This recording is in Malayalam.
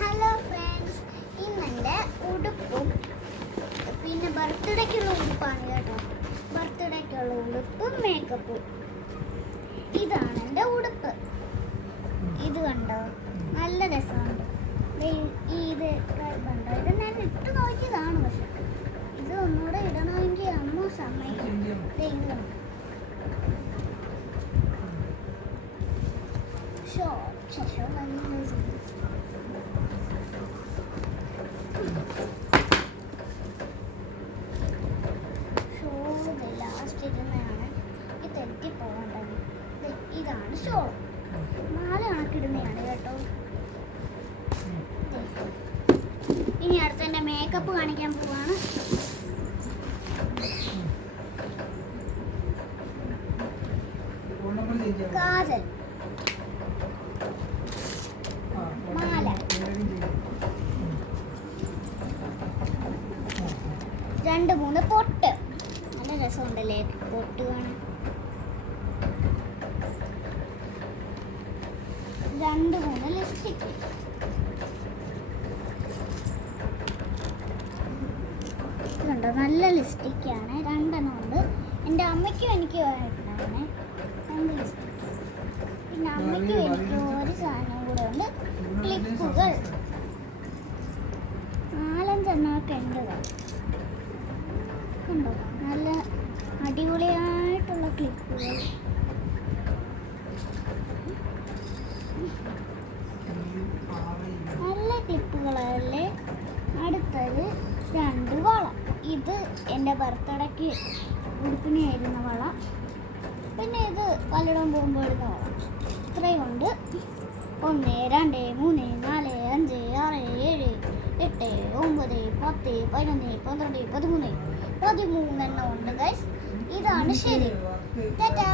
ഹലോ ഫ്രണ്ട്സ്, ഇന്നെൻ്റെ ഉടുപ്പും പിന്നെ ബർത്ത്ഡേക്കുള്ള ഉടുപ്പാണ് കേട്ടോ. ബർത്ത്ഡേക്കുള്ള ഉടുപ്പും മേക്കപ്പും. ഇതാണ് എൻ്റെ ഉടുപ്പ്. ഇത് കണ്ടോ, നല്ല രസമുണ്ട്. ഇത് കണ്ടോ, ഇത് ഞാൻ ഇട്ട് നോക്കിയതാണ്. പക്ഷെ ഇത് ഒന്നുകൂടെ ഇടണമെങ്കിൽ അമ്മ സമ്മതിക്കും. ഇത് കണ്ടോ, ലാസ്റ്റ് ഇടുന്നതാണ്. ഇത് തെറ്റി പോകേണ്ടത്. ഇതാണ് ഷോ. മാല കണക്കിടുന്നതാണ് കേട്ടോ. ഇനി അടുത്ത എൻ്റെ മേക്കപ്പ് കാണിക്കാൻ പോവാണ്. കാജൽ, മാല, 2-3 പൊട്ട്. നല്ല രസമുണ്ടല്ലേ പൊട്ട് കാണാൻ. 2-3 ലിപ്സ്റ്റിക്. ഇതുണ്ടോ, നല്ല ലിപ്സ്റ്റിക്കാണ്. 2 ഉണ്ട്. എൻ്റെ അമ്മയ്ക്കും എനിക്ക് ആയിട്ടാണ് 2 ലിപ്സ്റ്റിക്. പിന്നെ അമ്മയ്ക്കും എനിക്ക് ഒരു സാധനം കൂടെ ഉണ്ട്, ക്ലിപ്പുകൾ. 4-5 എണ്ണമൊക്കെ ഉണ്ട്. കണ്ടോ, നല്ല അടിപൊളിയായിട്ടുള്ള ക്ലിപ്പുകൾ. നല്ല ക്ലിപ്പുകളല്ലേ. അടുത്തത് 2 വള. ഇത് എൻ്റെ ബർത്ത്ഡേക്ക് ഉടുപ്പിനായിരുന്ന വള. പിന്നെ ഇത് പലയിടം പോകുമ്പോൾ ഇടുന്ന വള. ഇത്രയും ഉണ്ട്. 1, 2, 3, 4, 5, 6, 7, 8, 9, 10, 11, 12, 13 13 എണ്ണം ഉണ്ട് ഗൈസ്. ഇതാണ് ശരി. ടാറ്റാ.